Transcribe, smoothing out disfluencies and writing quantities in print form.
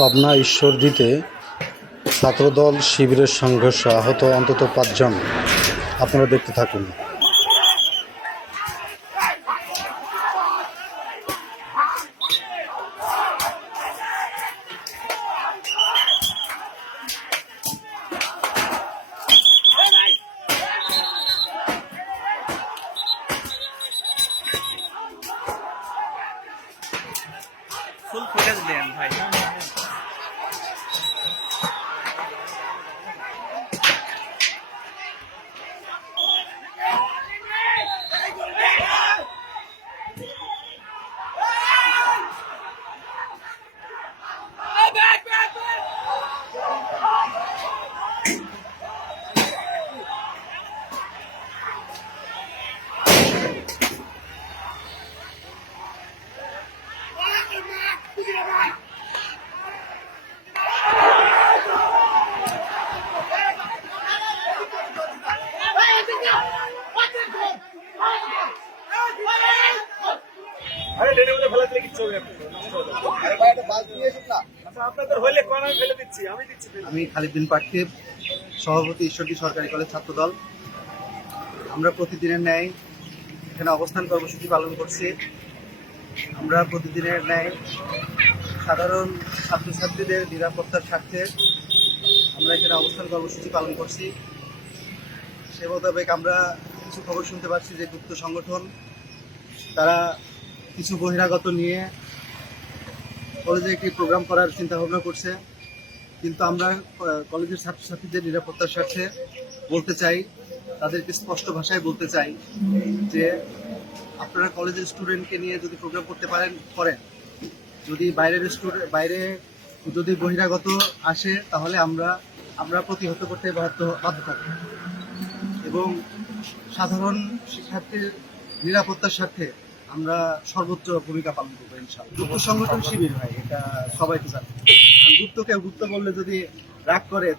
পাবনা ঈশ্বরদীতে ছাত্রদল শিবিরের সংঘর্ষে আহত অন্তত ৫ জন। আপনারা দেখতে থাকুন। ফুল ফুটেজ দেন ভাই। আমি খালিদ বিন পার্থিব, সভাপতি ঈশ্বরদী সরকারি কলেজ ছাত্রদল। আমরা প্রতিদিনের ন্যায় এখানে অবস্থান কর্মসূচি পালন করছি। আমরা প্রতিদিনের ন্যায় সাধারণ ছাত্রছাত্রীদের নিরাপত্তার স্বার্থে আমরা এখানে অবস্থান কর্মসূচি পালন করছি। সে মোতাবেক আমরা কিছু খবর শুনতে পাচ্ছি যে গুপ্ত সংগঠন তারা কিছু বহিরাগত নিয়ে কলেজে একটি প্রোগ্রাম করার চিন্তা ভাবনা করছে। কিন্তু আমরা কলেজের ছাত্রছাত্রীদের নিরাপত্তার স্বার্থে বলতে চাই, তাদেরকে স্পষ্ট ভাষায় বলতে চাই যে আপনারা কলেজের স্টুডেন্টকে নিয়ে যদি প্রোগ্রাম করতে করেন, যদি বাইরে যদি বহিরাগত আসে তাহলে আমরা প্রতিহত করতে বাধ্য থাকব এবং সাধারণ শিক্ষার্থীর নিরাপত্তার স্বার্থে আমরা সর্বোচ্চ ভূমিকা পালন করবো ইনশাআল্লাহ। গুপ্ত সংগঠন শিবির ভাই, এটা সবাই তো জানে। গুপ্ত বললে যদি রাগ করে